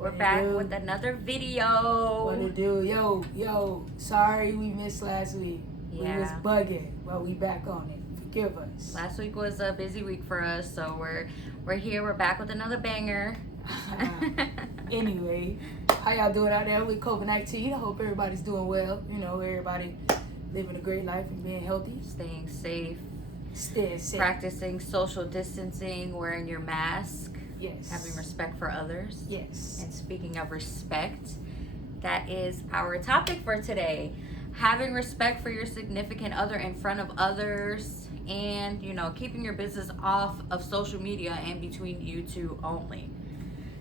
We're back with another video. What to do? Yo, sorry we missed last week. Yeah. We was bugging, but we back on it. Forgive us. Last week was a busy week for us, so we're here. We're back with another banger. Anyway, how y'all doing out there with COVID-19? I hope everybody's doing well. You know, everybody living a great life and being healthy. Staying safe. Staying safe. Practicing social distancing, wearing your mask. Yes. Having respect for others. Yes. And speaking of respect, that is our topic for today. Having respect for your significant other in front of others, and, you know, keeping your business off of social media and between you two only.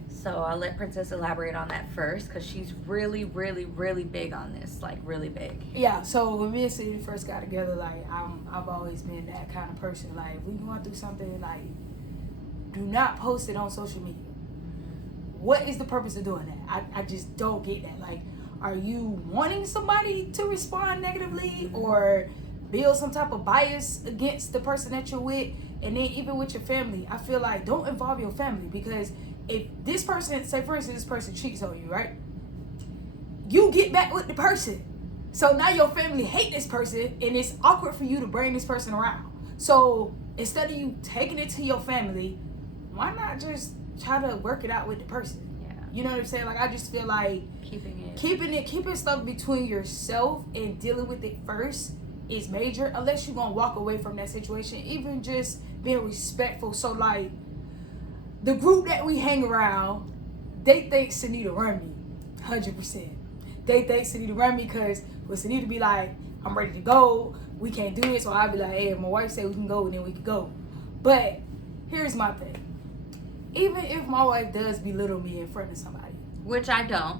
So I'll let Princess elaborate on that first, because she's really, really, really big on this. Like, really big. Yeah, so when me and City first got together, like, I've always been that kind of person. Like, if we going through something, like, do not post it on social media. What is the purpose of doing that? I just don't get that. Like, are you wanting somebody to respond negatively or build some type of bias against the person that you're with? And then even with your family, I feel like don't involve your family, because if this person, say for instance, this person cheats on you, right? You get back with the person. So now your family hate this person, and it's awkward for you to bring this person around. So instead of you taking it to your family, why not just try to work it out with the person? Yeah. You know what I'm saying? Like, I just feel like keeping stuff between yourself and dealing with it first is major, unless you're gonna walk away from that situation. Even just being respectful. So like, the group that we hang around, they think Sunita run me 100%. They think Sunita run me because for Sunita be like, I'm ready to go, we can't do it. So I'll be like, hey, if my wife say we can go, then we can go. But here's my thing. Even if my wife does belittle me in front of somebody, which I don't,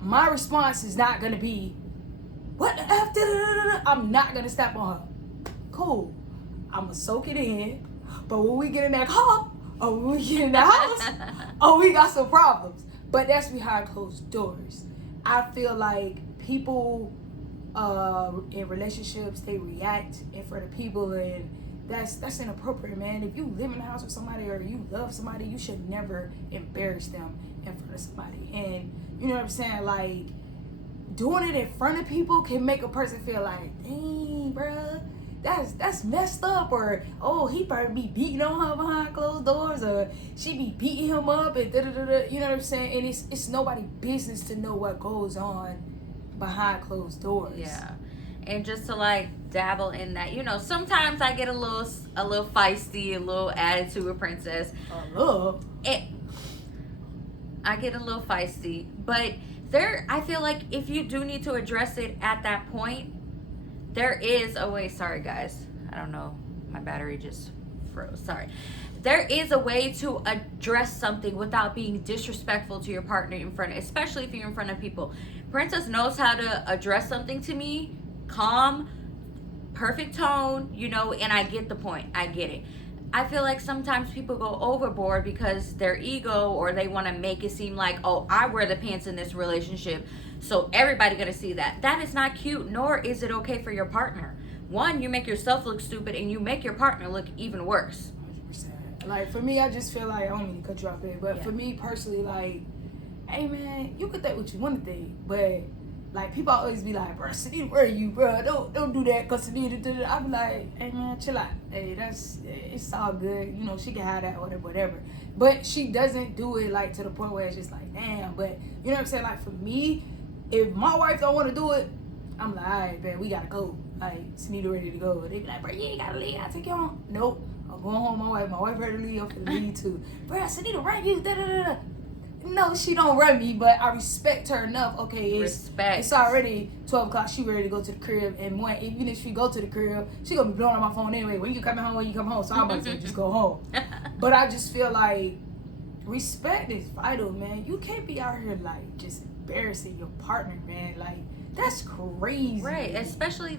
my response is not going to be, what the F? I'm not going to step on her. Cool. I'm going to soak it in. But when we get in that car, or when we get in the house, we got some problems. But that's behind closed doors. I feel like people in relationships, they react in front of people, and that's inappropriate, man. If you live in the house with somebody or you love somebody, you should never embarrass them in front of somebody. And you know what I'm saying? Like, doing it in front of people can make a person feel like, dang, bruh, that's messed up. Or, oh, he probably be beating on her behind closed doors, or she be beating him up, and da-da-da-da. You know what I'm saying? And it's nobody's business to know what goes on behind closed doors. Yeah. And just to like dabble in that, you know, sometimes I get a little feisty, a little attitude with Princess. I get a little feisty, but I feel like if you do need to address it at that point, there is a way. Sorry guys, I don't know, my battery just froze. Sorry. There is a way to address something without being disrespectful to your partner in front, especially if you're in front of people. Princess knows how to address something to me, calm, perfect tone, you know, and I get the point. I get it. I feel like sometimes people go overboard because their ego, or they want to make it seem like, oh, I wear the pants in this relationship, so everybody gonna see that. That is not cute, nor is it okay for your partner. One, you make yourself look stupid, and you make your partner look even worse. 100%. Like, for me, I just feel like, I don't mean to cut you off there, but for me personally, like, hey man, you could think what you want to think, but like, people always be like, bro, Sunita, where are you, bro? Don't do that, cause Sunita. I be like, hey man, chill out. Hey, it's all good. You know, she can have that, whatever. But she doesn't do it like to the point where it's just like, damn. But you know what I'm saying? Like, for me, if my wife don't want to do it, I'm like, all right, man, we gotta go. Like, Sunita ready to go. They be like, bro, you ain't gotta leave. I'll take you home. Nope. I'm going home. My wife ready to leave. I'm gonna leave too. Bro, Sunita, right? You da. No, she don't run me, but I respect her enough. Okay, it's already 12 o'clock. She ready to go to the crib, and even if she go to the crib, she gonna be blowing on my phone anyway. When you coming home, so I'm about to just go home. But I just feel like respect is vital, man. You can't be out here like just embarrassing your partner, man. Like, that's crazy, right? Especially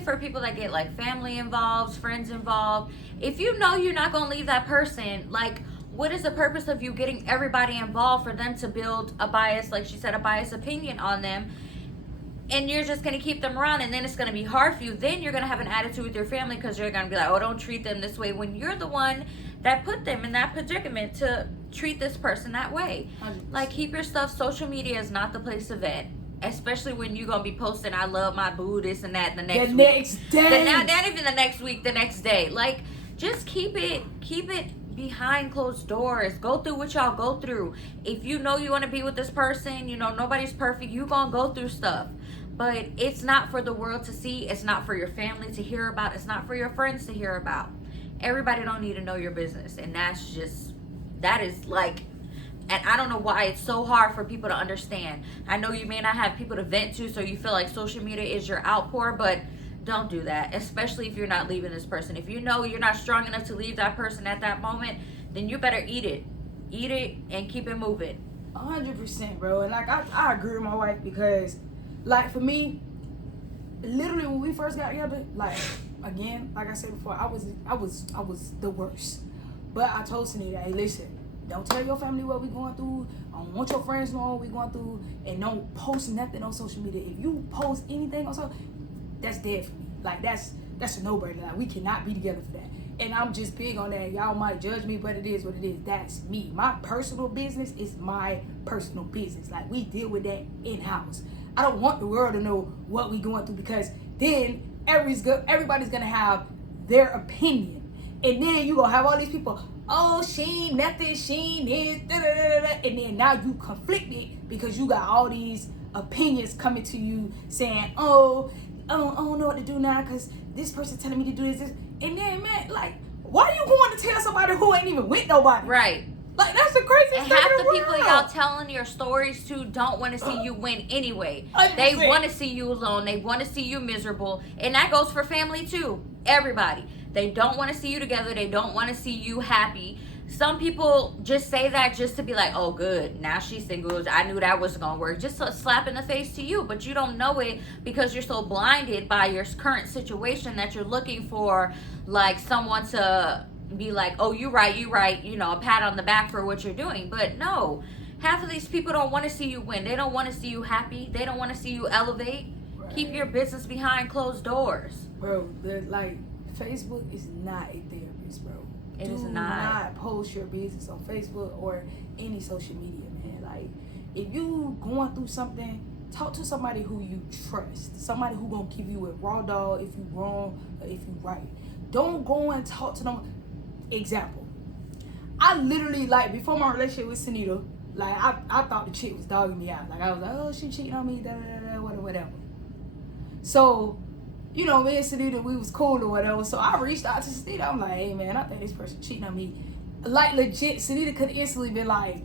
for people that get like family involved, friends involved. If you know you're not gonna leave that person, like, what is the purpose of you getting everybody involved for them to build a bias, like she said, a biased opinion on them? and you're just going to keep them around, and then it's going to be hard for you. Then you're going to have an attitude with your family because you're going to be like, oh, don't treat them this way, when you're the one that put them in that predicament to treat this person that way. 100%. Like, keep your stuff. Social media is not the place to vent, especially when you're going to be posting, I love my boo, this and that, the next day. Not even the next week, the next day. Like, just keep it behind closed doors. Go through what y'all go through. If you know you want to be with this person, you know, nobody's perfect. You gonna go through stuff. But it's not for the world to see. It's not for your family to hear about. It's not for your friends to hear about. Everybody don't need to know your business. And that is like, and I don't know why it's so hard for people to understand. I know you may not have people to vent to, so you feel like social media is your outpour, but don't do that, especially if you're not leaving this person. If you know you're not strong enough to leave that person at that moment, then you better eat it and keep it moving. 100%, bro. And like I agree with my wife, because like for me, literally when we first got together, like again, like I said before, I was the worst. But I told Sunita, hey, listen, don't tell your family what we're going through. I don't want your friends to know what we're going through, and don't post nothing on social media. If you post anything on social, that's dead for me. Like that's a no-brainer. Like, we cannot be together for that. And I'm just big on that. Y'all might judge me, but it is what it is. That's me. My personal business is my personal business. Like, we deal with that in-house. I don't want the world to know what we going through, because then everybody's gonna have their opinion. And then you gonna have all these people, oh, she ain't nothing, she ain't this, da, da, da, da. And then now you conflicted because you got all these opinions coming to you saying, oh, I don't know what to do now because this person telling me to do this. And then, man, like, why are you going to tell somebody who ain't even with nobody? Right. Like, that's the craziest and thing half in the the people world. y'all telling your stories to don't want to see you win anyway. 100%. They want to see you alone. They want to see you miserable. And that goes for family too. Everybody. They don't want to see you together. They don't want to see you happy. Some people just say that just to be like, oh, good, now she's single. I knew that wasn't going to work. Just a slap in the face to you. But you don't know it because you're so blinded by your current situation that you're looking for, like, someone to be like, oh, you right, you know, a pat on the back for what you're doing. But no, half of these people don't want to see you win. They don't want to see you happy. They don't want to see you elevate. Right. Keep your business behind closed doors. Bro, like, Facebook is not a therapist, bro. It is Do not post your business on Facebook or any social media, man. Like, if you going through something, talk to somebody who you trust. Somebody who gonna give you a raw dog if you wrong or if you right. Don't go and talk to them. Example, I literally, like, before my relationship with Sunita, like, I thought the chick was dogging me out. Like, I was like, oh, she cheating on me, da da da, whatever. So, you know, me and Sunita, we was cool or whatever. So I reached out to Sunita. I'm like, hey, man, I think this person cheating on me. Like, legit, Sunita could instantly be like,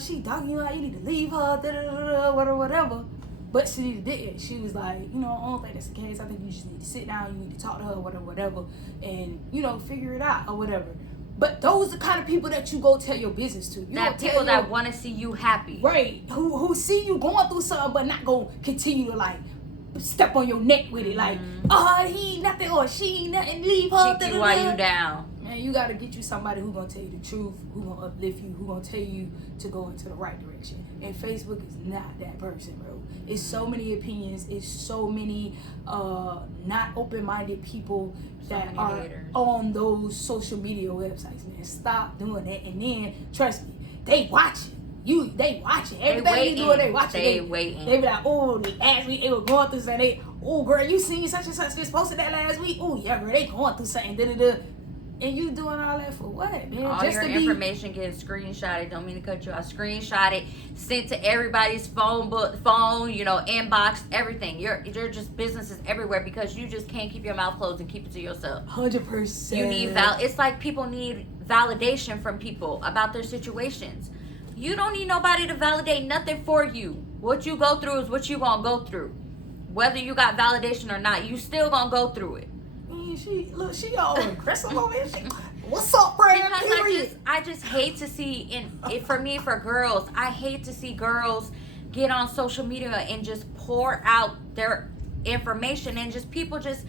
she dogging you out, you need to leave her, whatever. But Sunita didn't. She was like, you know, I don't think that's the case. I think you just need to sit down, you need to talk to her, whatever, and, you know, figure it out or whatever. But those are the kind of people that you go tell your business to. That people that want to see you happy. Right. Who see you going through something but not go continue to, like, step on your neck with it, like, he ain't nothing or she ain't nothing, leave her. Kick you while you down. Man, you gotta get you somebody who gonna tell you the truth, who gonna uplift you, who gonna tell you to go into the right direction. And Facebook is not that person, bro. It's so many opinions. It's so many not open-minded people that are haters on those social media websites, man. Stop doing that. And then, trust me, they watching. They watching. Everybody you doing, they watching. They waiting. They be like, oh, they asked me, they were going through something. Oh, girl, you seen such and such just posted that last week? Oh, yeah, girl, they going through something. Da-da-da. And you doing all that for what, man? All just your information getting screenshotted. Don't mean to cut you off. Screenshotted, sent to everybody's phone, you know, inbox, everything. You're just businesses everywhere because you just can't keep your mouth closed and keep it to yourself. 100%. You need it's like people need validation from people about their situations. You don't need nobody to validate nothing for you. What you go through is what you gonna go through. Whether you got validation or not, you still gonna go through it. She all aggressive over here. What's up, Brad? Because I just hate to see, for me, for girls, I hate to see girls get on social media and just pour out their information and just people just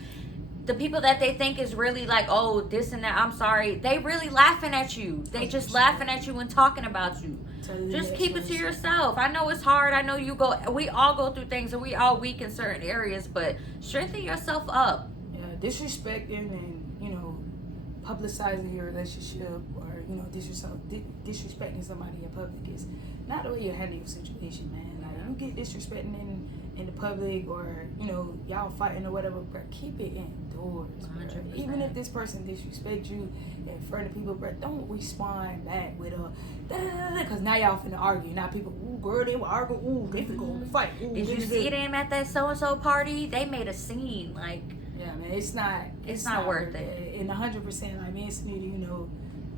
the people that they think is really like, oh, this and that, I'm sorry, they really laughing at you. They just laughing at you and talking about you. Just keep it to yourself. I know it's hard. I know we all go through things, and we all weak in certain areas, but strengthen yourself up. Yeah, disrespecting and, you know, publicizing your relationship, or, you know, disrespecting somebody in public is not the way you handle your situation, man. Like, you get disrespecting in the public, or, you know, y'all fighting or whatever, but keep it indoors. Even if this person disrespects you in front of people, bro, don't respond back with because now y'all finna argue. Now people, ooh, girl, they were arguing, ooh, they finna go fight. Ooh, did you see them at that so-and-so party? They made a scene, like. Yeah, man, it's not worth it. And 100%, like me and Sunita, you know,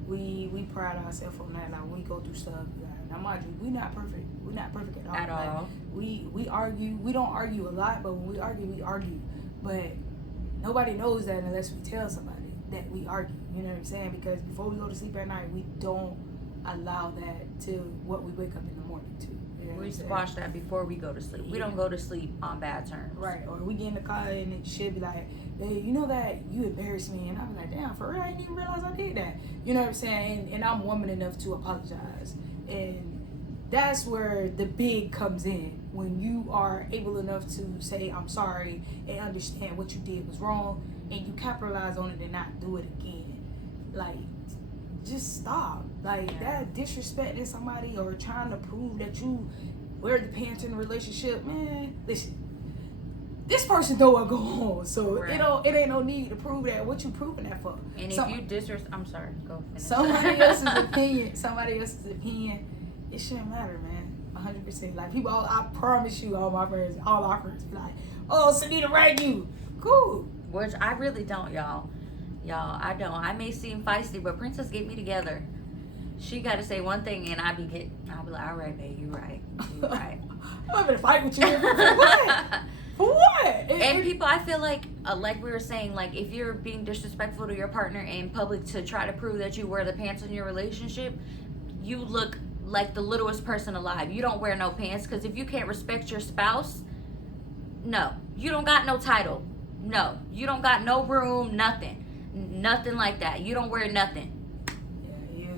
we pride ourselves on that. Like, we go through stuff. Like, now, mind you, we not perfect. We're not perfect at all. At all. We argue. We don't argue a lot, but when we argue. But nobody knows that unless we tell somebody that we argue. You know what I'm saying? Because before we go to sleep at night, we don't allow that to what we wake up in the morning to. You know we squash that before we go to sleep. We don't go to sleep on bad terms. Right. Or we get in the car and it should be like, hey, you know that you embarrassed me, and I'm like, damn, for real, I didn't even realize I did that. You know what I'm saying? And I'm woman enough to apologize. And that's where the big comes in, when you are able enough to say I'm sorry and understand what you did was wrong, and you capitalize on it and not do it again. Like, just stop. Like, that disrespecting somebody or trying to prove that you wear the pants in a relationship, man, listen, this person know what go on, so it ain't no need to prove that. What you proving that for? And if you I'm sorry, go finish. Somebody else's opinion, it shouldn't matter, man. 100%. Like, people, I promise you, all our friends be like, oh, Sunita write you. Cool. Which I really don't, y'all. I don't. I may seem feisty, but Princess get me together. She got to say one thing, and I'll be like, all right, babe, you right. I'm gonna fight with you. For what? For what? And people, I feel like we were saying, like, if you're being disrespectful to your partner in public to try to prove that you wear the pants in your relationship, you look like the littlest person alive. You don't wear no pants, because if you can't respect your spouse, no, you don't got no title. No, you don't got no room, nothing like that. You don't wear nothing. Yeah,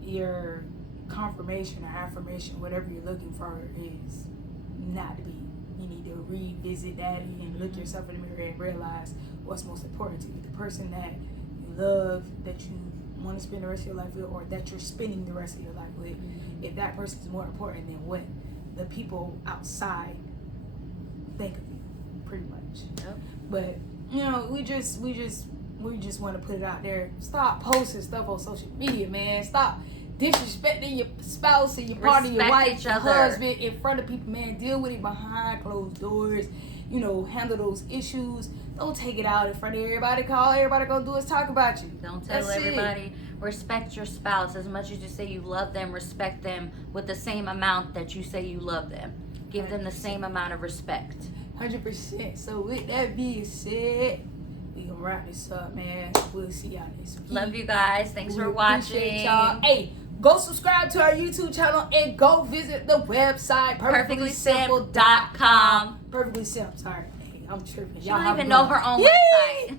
your confirmation or affirmation, whatever you're looking for, is not to be. You need to revisit that and look yourself in the mirror and realize what's most important to you. The person that you love, that you want to spend the rest of your life with, or that you're spending the rest of your life with. If that person is more important than what the people outside think of you, pretty much. Yep. But, you know, we just want to put it out there. Stop posting stuff on social media, man. Stop disrespecting your spouse and your partner, your wife, your husband in front of people, man. Deal with it behind closed doors. You know, handle those issues. Don't take it out in front of everybody. All everybody gonna do is talk about you. Don't tell everybody. Respect your spouse as much as you say you love them. Respect them with the same amount that you say you love them. Give 100%. Them the same amount of respect. 100%. So with that being said, we gonna wrap this up, man. We'll see y'all next week. Love you guys. Thanks for watching. Y'all. Hey, go subscribe to our YouTube channel and go visit the website perfectlysimple.com. Perfectly Simple. Sorry, hey, I'm tripping. She don't even know her own website.